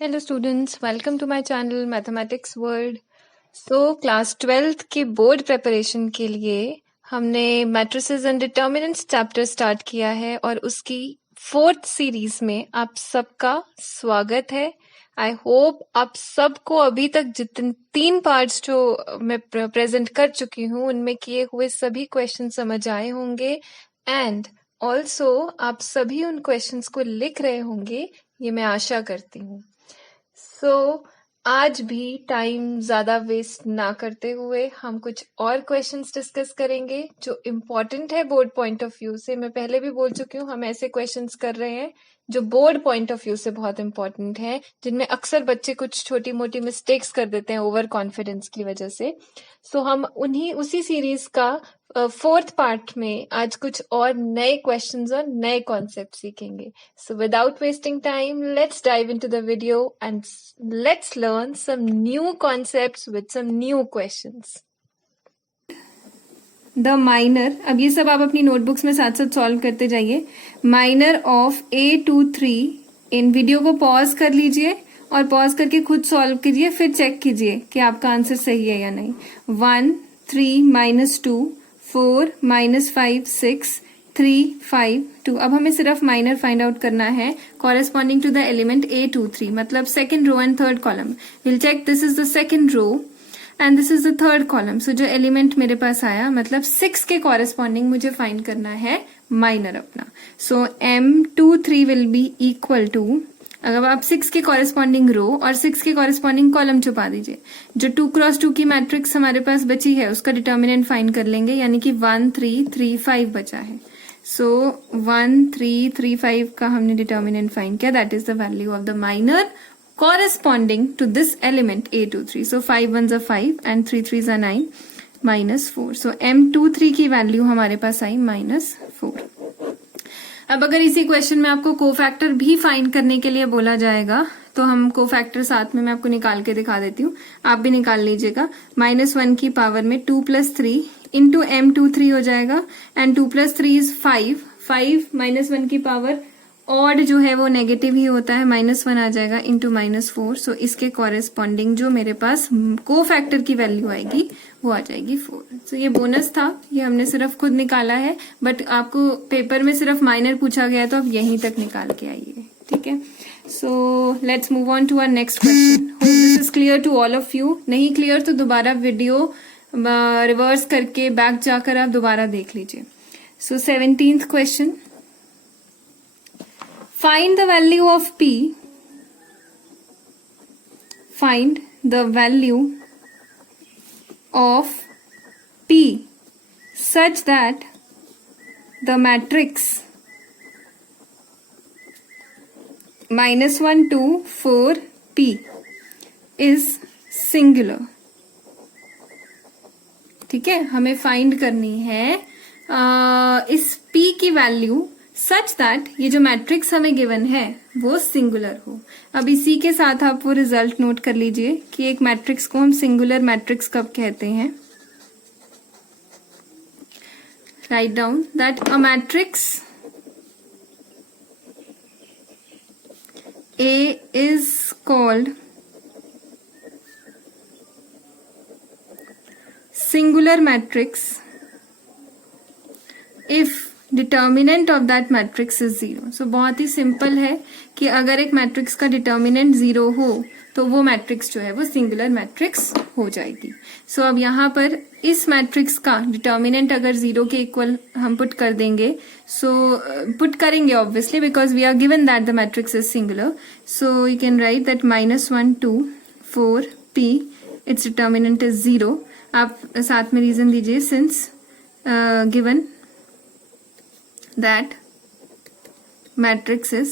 Hello students, welcome to my channel Mathematics World. Class 12th के board preparation के लिए हमने matrices and determinants chapter start किया है और उसकी 4th सीरीज में आप सबका स्वागत है. आई होप आप सबको अभी तक जितने 3 पार्ट्स जो मैं प्रेजेंट कर चुकी हूँ उनमें किए हुए सभी क्वेश्चन समझ आए होंगे एंड ऑल्सो आप सभी उन क्वेश्चंस को लिख रहे होंगे, ये मैं आशा करती हूँ. आज भी टाइम ज्यादा वेस्ट ना करते हुए हम कुछ और क्वेश्चंस डिस्कस करेंगे जो इम्पोर्टेंट है बोर्ड पॉइंट ऑफ व्यू से. मैं पहले भी बोल चुकी हूँ, हम ऐसे क्वेश्चंस कर रहे हैं जो बोर्ड पॉइंट ऑफ व्यू से बहुत इंपॉर्टेंट है, जिनमें अक्सर बच्चे कुछ छोटी मोटी मिस्टेक्स कर देते हैं ओवर कॉन्फिडेंस की वजह से. हम उसी सीरीज का 4th पार्ट में आज कुछ और नए क्वेश्चंस और नए कॉन्सेप्ट सीखेंगे. So without wasting time, let's dive into the video and let's learn some new concepts with some new questions. The minor, अब ये सब आप अपनी नोटबुक्स में साथ साथ सॉल्व करते जाइए. Minor of A23 in video को पॉज कर लीजिए और पॉज करके खुद सॉल्व कीजिए, फिर चेक कीजिए कि आपका आंसर सही है या नहीं. 1, 3, -2, 4, -5, 6, 3, 5, 2. अब हमें सिर्फ माइनर फाइंड आउट करना है corresponding to the element A23, मतलब second row and third column. Will check this is the second row and this is the third column. So जो एलिमेंट मेरे पास आया मतलब 6 के कॉरेस्पॉन्डिंग मुझे फाइंड करना है माइनर अपना. So M23 will be equal to, अगर आप 6 के कॉरेस्पॉन्डिंग रो और 6 के कॉरेस्पॉन्डिंग कॉलम छुपा दीजिए. जो 2x2 की मैट्रिक्स हमारे पास बची है उसका डिटर्मिनेंट फाइंड कर लेंगे, यानी कि 1, 3, 3, 5 बचा है. सो 1, 3, 3, 5 का हमने डिटर्मिनेंट फाइंड किया. That is the value of the minor corresponding to this element A23. So 5 1s are 5 and 3 3s are 9 -4. So M23 की वैल्यू हमारे पास आई -4. अब अगर इसी क्वेश्चन में आपको कोफैक्टर भी फाइंड करने के लिए बोला जाएगा तो हम कोफैक्टर साथ में मैं आपको निकाल के दिखा देती हूँ, आप भी निकाल लीजिएगा. -1 की पावर में 2 + 3 इंटू M23 हो जाएगा एंड 2 + 3 इज 5. 5 -1 की पावर ऑड जो है वो नेगेटिव ही होता है, -1 आ जाएगा इंटू -4. सो इसके कॉरेस्पॉन्डिंग जो मेरे पास कोफैक्टर की वैल्यू आएगी वो आ जाएगी 4. सो ये बोनस था, ये हमने सिर्फ खुद निकाला है, बट आपको पेपर में सिर्फ माइनर पूछा गया है तो आप यहीं तक निकाल के आइए. ठीक है, so let's move on to our next question. Hope this is clear to all of you. नहीं क्लियर तो दोबारा वीडियो रिवर्स करके बैक जाकर आप दोबारा देख लीजिए. सो 17th question. Find the value of P. Find the value of P such that the matrix -1, 2, 4 P is singular. ठीक है, हमें फाइंड करनी है इस P की वैल्यू सच दैट ये जो मैट्रिक्स हमें गिवन है वो सिंगुलर हो. अब इसी के साथ आप वो रिजल्ट नोट कर लीजिए कि एक मैट्रिक्स को हम सिंगुलर मैट्रिक्स कब कहते हैं. Write down that a matrix A is called singular matrix if determinant of that matrix is 0. सो बहुत ही सिंपल है कि अगर एक मैट्रिक्स का डिटर्मिनेंट 0 हो तो वो मैट्रिक्स जो है वो सिंगुलर मैट्रिक्स हो जाएगी. सो अब यहाँ पर इस मैट्रिक्स का डिटर्मिनेंट अगर 0 के इक्वल हम पुट कर देंगे, सो पुट करेंगे obviously because we are given that the matrix is singular. So you can write that -1, 2, 4 P it's determinant is 0. आप साथ में रीजन दीजिए since given that matrix is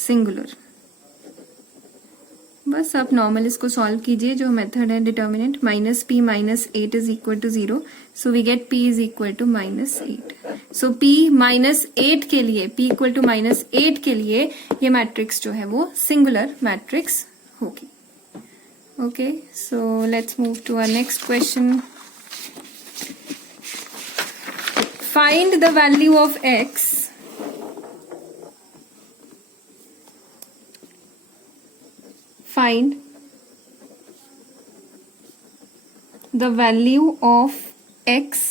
singular. बस आप नॉर्मल इसको सॉल्व कीजिए. जो मेथड है determinant -P -8 is equal to 0. So we get P is equal to -8. So P -8 के लिए, P इक्वल टू -8 के लिए ये मैट्रिक्स जो है वो सिंगुलर मैट्रिक्स होगी. Okay, so let's move to our next question. Find the value of x find the value of x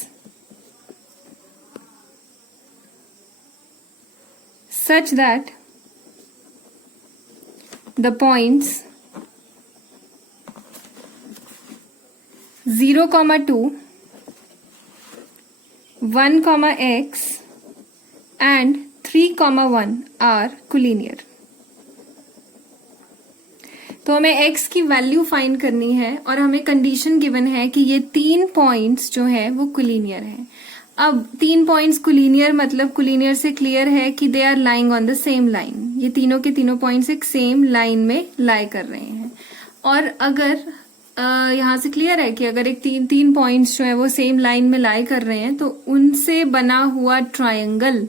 such that the points 0, 2, 1, x and 3, 1 are collinear. तो हमें x की वैल्यू फाइंड करनी है और हमें condition given है कि ये 3 पॉइंट्स जो है वो कोलिनियर है. अब 3 पॉइंट्स कोलिनियर मतलब कोलिनियर से क्लियर है कि they are lying on the same line. ये तीनों के तीनों पॉइंट्स एक सेम लाइन में लाई कर रहे हैं. और अगर यहाँ से क्लियर है कि अगर एक तीन पॉइंट्स जो है वो सेम लाइन में लाई कर रहे हैं तो उनसे बना हुआ ट्रायंगल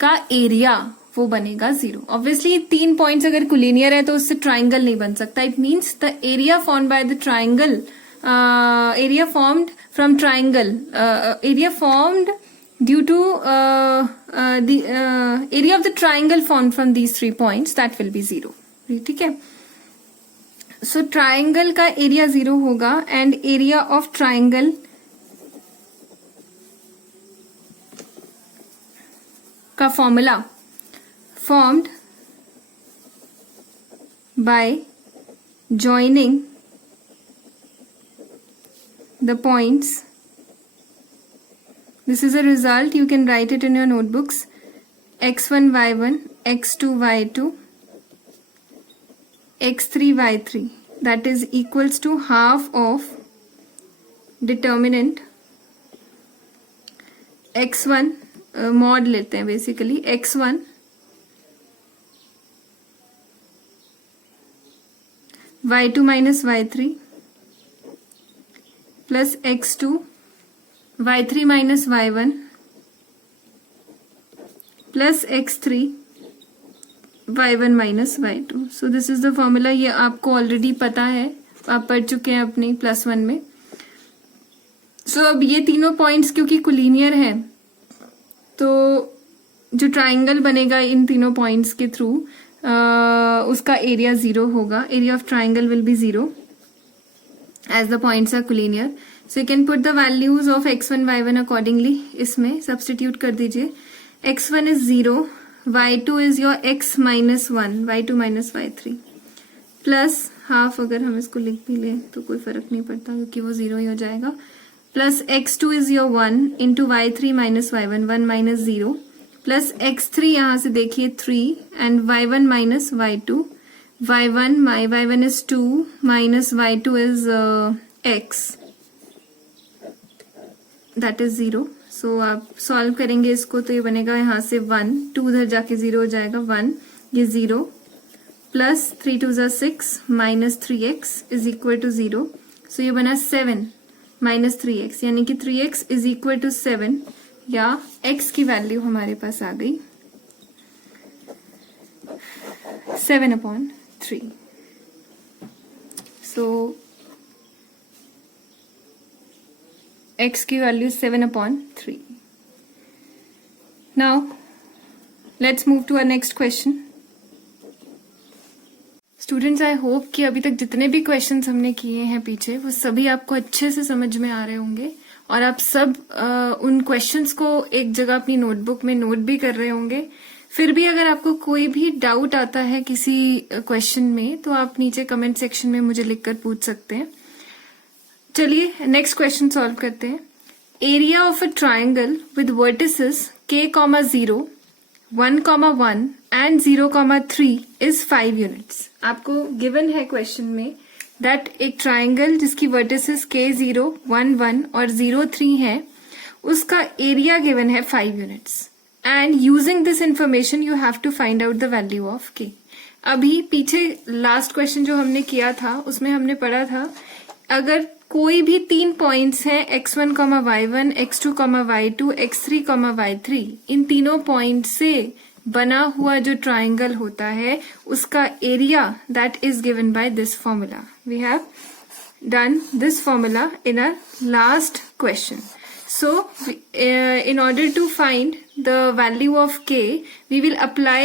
का एरिया वो बनेगा 0. ऑब्वियसली 3 पॉइंट्स अगर कोलिनियर है तो उससे ट्राइंगल नहीं बन सकता. It means the area formed by the triangle, area formed from triangle, area formed due to the area of the triangle formed from these 3 points that will be 0. ठीक है. So triangle का area 0 होगा and area of triangle का formula formed by joining the points. This is a result, you can write it in your notebooks. x1 y1, x2 y2, x3 y3, that is equals to half of determinant x1, mod लेते हैं basically, x1 y2 minus y3 plus x2 y3 minus y1 plus x3 y1 minus y2. So this is the formula. ये आपको already पता है, आप पढ़ चुके हैं अपनी +1 में. So अब ये तीनों पॉइंट्स क्योंकि कोलिनियर है तो जो ट्राइंगल बनेगा इन तीनों पॉइंट्स के थ्रू उसका एरिया 0 होगा. Area of triangle will be 0 as the points are collinear. So you can put the values of x1 y1 accordingly. इसमें सब्सटीट्यूट कर दीजिए. x1 is 0, y2 is your x minus 1, y2 minus y3 plus half. अगर हम इसको लिख भी लें तो कोई फर्क नहीं पड़ता क्योंकि वो 0 ही हो जाएगा. Plus x2 is your 1 into y3 minus y1, 1 minus 0 plus x3 यहां से देखिए 3 and y1 minus y2, y1 is 2 minus y2 is x, that is 0. सो आप सॉल्व करेंगे इसको तो ये बनेगा यहाँ से 1, 2 उधर जाके 0 हो जाएगा, 1 ये 0 प्लस 3 2 जा 6 minus 3x is equal to 0. So ये बना 7 माइनस 3x यानी कि 3x इज इक्वल टू 7 या x की वैल्यू हमारे पास आ गई 7/3. सो x की value 7/3. Now let's move to our next question. Students, I hope कि अभी तक जितने भी क्वेश्चंस हमने किए हैं पीछे वो सभी आपको अच्छे से समझ में आ रहे होंगे और आप सब उन क्वेश्चंस को एक जगह अपनी नोटबुक में नोट भी कर रहे होंगे. फिर भी अगर आपको कोई भी डाउट आता है किसी क्वेश्चन में तो आप नीचे कमेंट सेक्शन में मुझे लिखकर पूछ सकते हैं. चलिए नेक्स्ट क्वेश्चन सॉल्व करते हैं. Area of a triangle with vertices k, 0, 1, 1 and 0, 3 is 5 units. आपको गिवन है क्वेश्चन में दैट एक ट्राइंगल जिसकी वर्टिसेस k, 0, 1, 1 और 0, 3 है उसका एरिया गिवन है 5 units and using this information you have to find out the value of k. अभी पीछे लास्ट क्वेश्चन जो हमने किया था उसमें हमने पढ़ा था अगर कोई भी 3 पॉइंट्स हैं x1, y1, x2, y2, x3, y3, इन तीनों पॉइंट से बना हुआ जो ट्राइंगल होता है उसका area that is given by this formula. We have done this formula in our last question. So in order to find the value of k, we will apply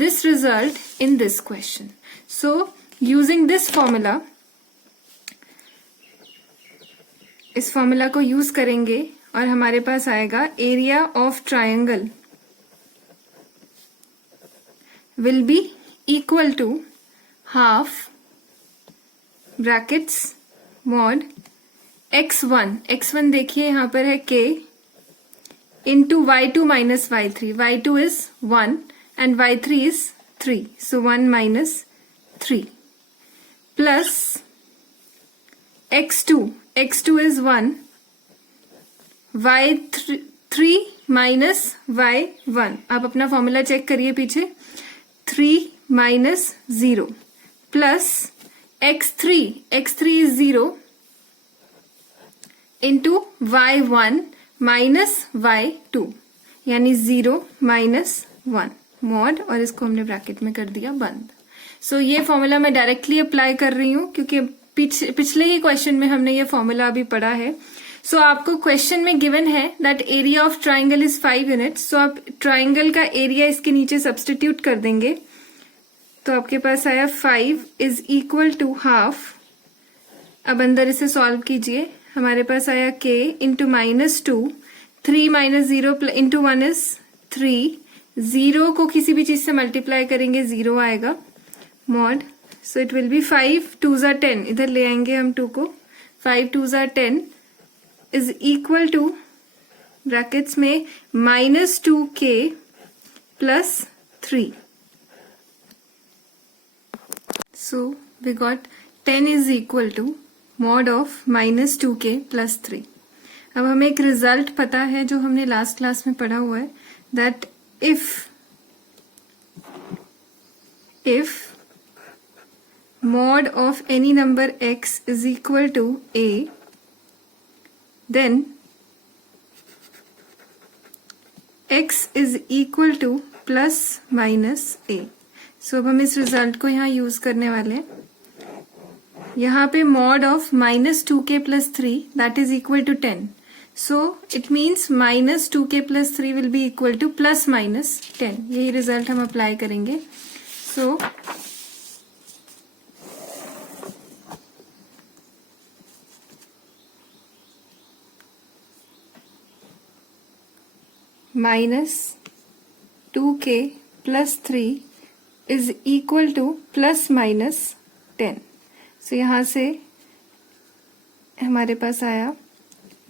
this result in this question. So using this formula, इस formula को use करेंगे और हमारे पास आएगा area of triangle will be equal to half brackets mod x1 देखिए यहां पर है k into y2 minus y3. y2 is 1 and y3 is 3, so 1 minus 3 plus x2 is 1, y3 minus y1. आप अपना फॉर्मूला चेक करिए पीछे, 3 minus 0 plus x3 is 0 into y1 minus y2 यानी 0 minus 1 mod, और इसको हमने ब्रैकेट में कर दिया बंद. सो ये फॉर्मूला मैं डायरेक्टली अप्लाई कर रही हूं क्योंकि पिछले ही क्वेश्चन में हमने ये फॉर्मूला अभी पढ़ा है. सो आपको क्वेश्चन में गिवन है that area of triangle is 5 units. So आप ट्राइंगल का एरिया इसके नीचे सब्सटीट्यूट कर देंगे तो आपके पास आया 5 इज इक्वल टू हाफ. अब अंदर इसे सॉल्व कीजिए, हमारे पास आया k into minus 2, 3 minus 0 into 1 is 3. 0 को किसी भी चीज से मल्टीप्लाई करेंगे 0 आएगा mod. So it will be 5 2s are 10, इधर ले आएंगे हम 2 को, 5 2s are 10 is equal to brackets में minus 2k plus 3. So we got 10 is equal to mod of minus 2k plus 3. अब हमें एक रिजल्ट पता है जो हमने लास्ट क्लास में पढ़ा हुआ है, that if mod of any number x is equal to a, then x is equal to plus minus a. सो अब हम इस रिजल्ट को यहाँ यूज करने वाले हैं. यहाँ पे mod of minus 2k plus 3 that is equal to 10. So it means minus 2k plus 3 will be equal to plus minus 10. यही रिजल्ट हम अप्लाई करेंगे. So minus 2k plus 3 is equal to plus minus 10. So यहां से हमारे पास आया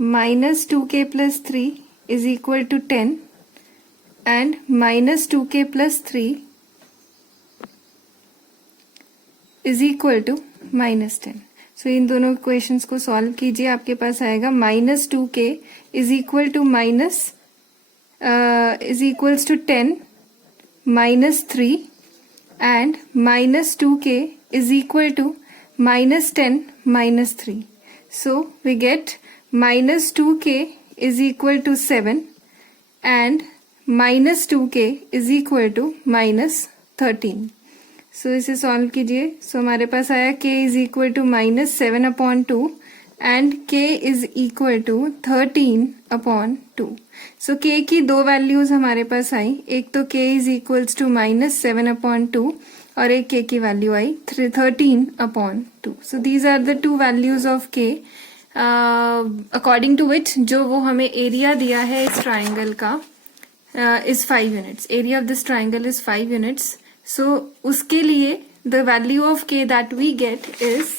minus 2k plus 3 is equal to 10 and minus 2k plus 3 is equal to minus 10. सो इन दोनों equations को सॉल्व कीजिए, आपके पास आएगा minus 2k is equal to minus is equals to 10 minus 3 and minus 2k is equal to minus 10 minus 3. So we get minus 2k is equal to 7 and minus 2k is equal to minus 13. So इसे solve कीजिए. So हमारे पास आया k is equal to minus 7 upon 2 and k is equal to 13 upon 2. So k की दो values हमारे पास आई, एक तो k is equals to minus 7 upon 2 और एक k की value I 13 upon 2. So these are the two values of k according to which जो वो हमें एरिया दिया है इस ट्राइंगल का is 5 units. Area of this triangle is 5 units. So उसके लिए the value of k that we get is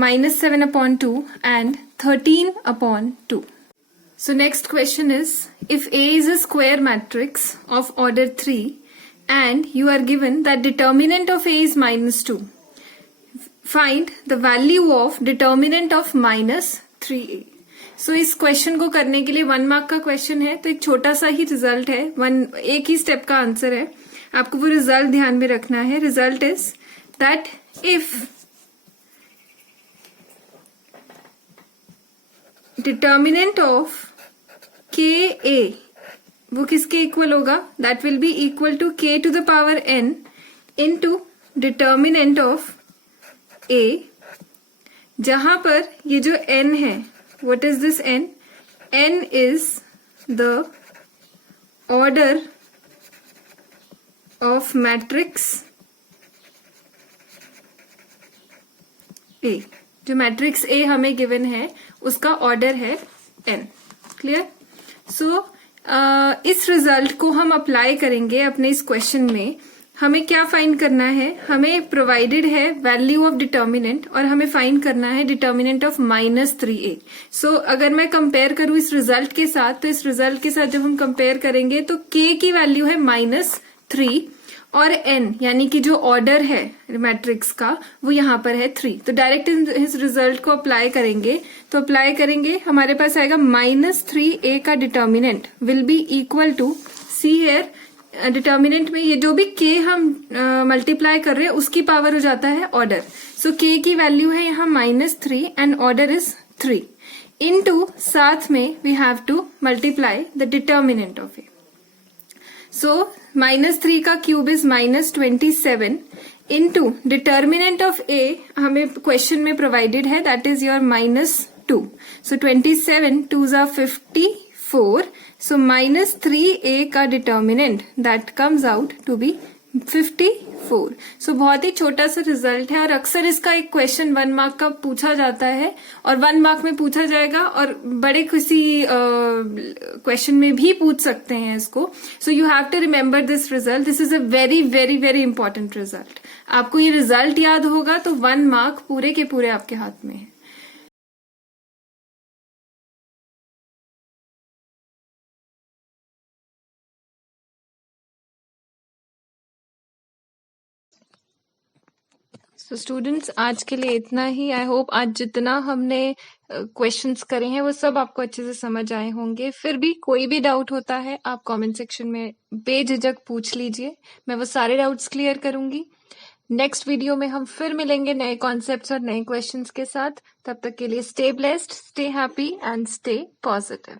minus 7 upon 2 and 13 upon 2. So next question is, if A is a square matrix of order 3 and you are given that determinant of A is minus 2, find the value of determinant of minus 3A. So इस question को करने के लिए 1 mark का question है, तो एक छोटा सा ही रिजल्ट है, एक ही स्टेप का आंसर है, आपको वो रिजल्ट ध्यान में रखना है. Result is that if determinant of k A, वो किसके इक्वल होगा, that will be equal to k to the power n into determinant of a, जहां पर ये जो n है, what is this n? n is the order of matrix A, जो matrix ए हमें गिवन है उसका ऑर्डर है n। क्लियर? सो इस रिजल्ट को हम अप्लाई करेंगे अपने इस क्वेश्चन में। हमें क्या फाइंड करना है, हमें प्रोवाइडेड है वैल्यू ऑफ डिटर्मिनेंट और हमें फाइंड करना है डिटर्मिनेंट ऑफ -3a। सो अगर मैं कंपेयर करूं इस रिजल्ट के साथ, तो इस रिजल्ट के साथ जब हम कंपेयर करेंगे तो k की वैल्यू है -3 और n यानी कि जो ऑर्डर है मैट्रिक्स का वो यहाँ पर है 3। तो डायरेक्ट इस रिजल्ट को अप्लाई करेंगे, तो अप्लाई करेंगे हमारे पास आएगा -3a का determinant will be equal to, see here determinant में ये जो भी k हम मल्टीप्लाई कर रहे हैं उसकी पावर हो जाता है ऑर्डर। सो k की वैल्यू है यहाँ -3 एंड ऑर्डर इज 3 इनटू साथ में we have to multiply the determinant of A. So -3 का cube is -27 into determinant of A हमें क्वेश्चन में प्रोवाइडेड है that is your -2। So 27 2s are 54। So -3a का determinant that comes out to be 54। So बहुत ही छोटा सा result है और अक्सर इसका एक क्वेश्चन 1 मार्क का पूछा जाता है और 1 मार्क में पूछा जाएगा और बड़े किसी क्वेश्चन में भी पूछ सकते हैं इसको। So you have to remember this result, this is a very very very important result. आपको ये रिजल्ट याद होगा तो 1 मार्क पूरे के पूरे आपके हाथ में है। सो स्टूडेंट्स आज के लिए इतना ही। आई होप आज जितना हमने क्वेश्चंस करे हैं वो सब आपको अच्छे से समझ आए होंगे। फिर भी कोई भी डाउट होता है आप कमेंट सेक्शन में बेझिझक पूछ लीजिए, मैं वो सारे डाउट्स क्लियर करूंगी। नेक्स्ट वीडियो में हम फिर मिलेंगे नए कॉन्सेप्ट्स और नए क्वेश्चंस के साथ। तब तक के लिए stay blessed, stay happy and stay positive.